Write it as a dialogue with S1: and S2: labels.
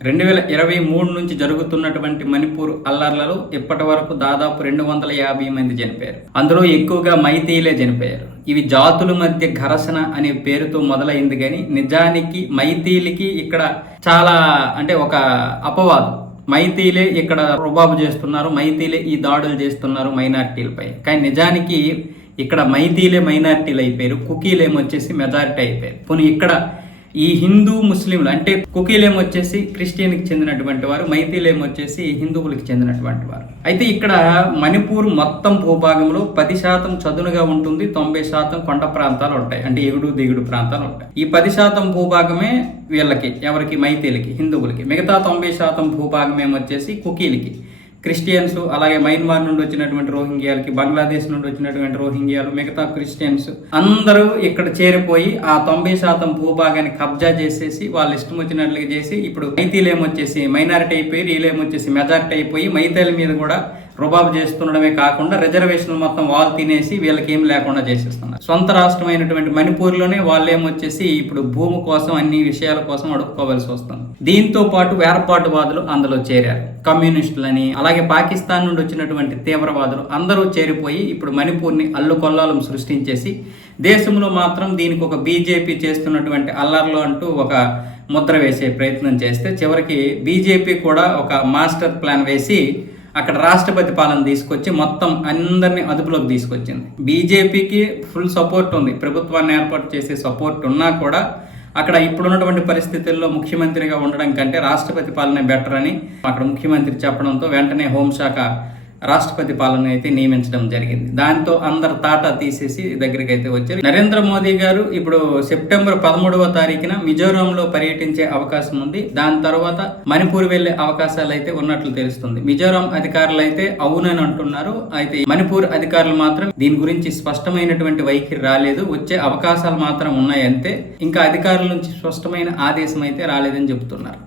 S1: రెండు వేల ఇరవై మూడు నుంచి జరుగుతున్నటువంటి మణిపూర్ అల్లర్లలో ఇప్పటి వరకు దాదాపు రెండు వందల యాభై మంది చనిపోయారు. అందులో ఎక్కువగా మైతీలే చనిపోయారు. ఇవి జాతుల మధ్య ఘర్షణ అనే పేరుతో మొదలైంది కానీ నిజానికి మైతీలకి ఇక్కడ చాలా అంటే ఒక అపవాదం. మైతీలే ఇక్కడ రుబాబు చేస్తున్నారు మైతీలే ఈ దాడులు చేస్తున్నారు మైనార్టీలపై. కానీ నిజానికి ఇక్కడ మైతీలే మైనార్టీలు అయిపోయారు కుకీలు ఏమొచ్చేసి మెజారిటీ అయిపోయారు. పోనీ ఇక్కడ ఈ హిందూ ముస్లింలు అంటే కుకీలేం వచ్చేసి క్రిస్టియన్కి చెందినటువంటి వారు మైతీలేం వచ్చేసి హిందువులకు చెందినటువంటి వారు. అయితే ఇక్కడ మణిపూర్ మొత్తం భూభాగంలో పది శాతం చదునుగా ఉంటుంది తొంభై శాతం కొండ ప్రాంతాలు ఉంటాయి. అంటే ఎగుడు దిగుడు ప్రాంతాలు ఉంటాయి. ఈ పది శాతం భూభాగమే వీళ్ళకి ఎవరికి? మైతీలకి హిందువులకి. మిగతా తొంభై శాతం భూభాగం ఏమొచ్చేసి కుకీలకి. క్రిస్టియన్స్ అలాగే మయన్మార్ నుండి వచ్చినటువంటి రోహింగ్యాలకి బంగ్లాదేశ్ నుండి వచ్చినటువంటి రోహింగ్యాలు మిగతా క్రిస్టియన్స్ అందరూ ఇక్కడ చేరిపోయి ఆ తొంభై శాతం భూభాగాన్ని కబ్జా చేసేసి వాళ్ళు ఇష్టం వచ్చినట్లుగా చేసి ఇప్పుడు మైతీలేమొచ్చేసి మైనారిటీ అయిపోయి రీలేమొచ్చేసి మెజారిటీ అయిపోయి మైతీల మీద కూడా రుబాబు చేస్తుండడమే కాకుండా రిజర్వేషన్ మొత్తం వాళ్ళు తినేసి వీళ్ళకి ఏం లేకుండా చేసేస్తున్నారు. సొంత రాష్ట్రం అయినటువంటి మణిపూర్లోనే వాళ్ళు ఇప్పుడు భూమి కోసం అన్ని విషయాల కోసం అడుక్కోవాల్సి వస్తుంది. దీంతో పాటు వేర్పాటువాదులు అందులో చేరారు. కమ్యూనిస్టులని అలాగే పాకిస్తాన్ నుండి వచ్చినటువంటి తీవ్రవాదులు అందరూ చేరిపోయి ఇప్పుడు మణిపూర్ని అల్లుకొల్లాలం సృష్టించేసి దేశంలో మాత్రం దీనికి ఒక బీజేపీ చేస్తున్నటువంటి అల్లర్లు అంటూ ఒక ముద్ర వేసే ప్రయత్నం చేస్తే చివరికి బీజేపీ కూడా ఒక మాస్టర్ ప్లాన్ వేసి అక్కడ రాష్ట్రపతి పాలన తీసుకొచ్చి మొత్తం అందరినీ అదుపులోకి తీసుకొచ్చింది. బీజేపీకి ఫుల్ సపోర్ట్ ఉంది. ప్రభుత్వాన్ని ఏర్పాటు చేసే సపోర్ట్ ఉన్నా కూడా అక్కడ ఇప్పుడున్నటువంటి పరిస్థితుల్లో ముఖ్యమంత్రిగా ఉండడం కంటే రాష్ట్రపతి పాలనే బెటర్ అని అక్కడ ముఖ్యమంత్రి చెప్పడంతో వెంటనే హోంశాఖ రాష్ట్రపతి పాలన అయితే నియమించడం జరిగింది. దాంతో అందరు తాటా తీసేసి దగ్గరికి అయితే వచ్చారు. నరేంద్ర మోదీ గారు ఇప్పుడు సెప్టెంబర్ పదమూడవ తారీఖున మిజోరాంలో పర్యటించే అవకాశం ఉంది. దాని తర్వాత మణిపూర్ వెళ్ళే అవకాశాలు అయితే ఉన్నట్లు తెలుస్తుంది. మిజోరాం అధికారులు అయితే అవునని అంటున్నారు. అయితే మణిపూర్ అధికారులు మాత్రం దీని గురించి స్పష్టమైనటువంటి వైఖరి రాలేదు. వచ్చే అవకాశాలు మాత్రం ఉన్నాయంతే ఇంకా అధికారుల నుంచి స్పష్టమైన ఆదేశం అయితే రాలేదని చెబుతున్నారు.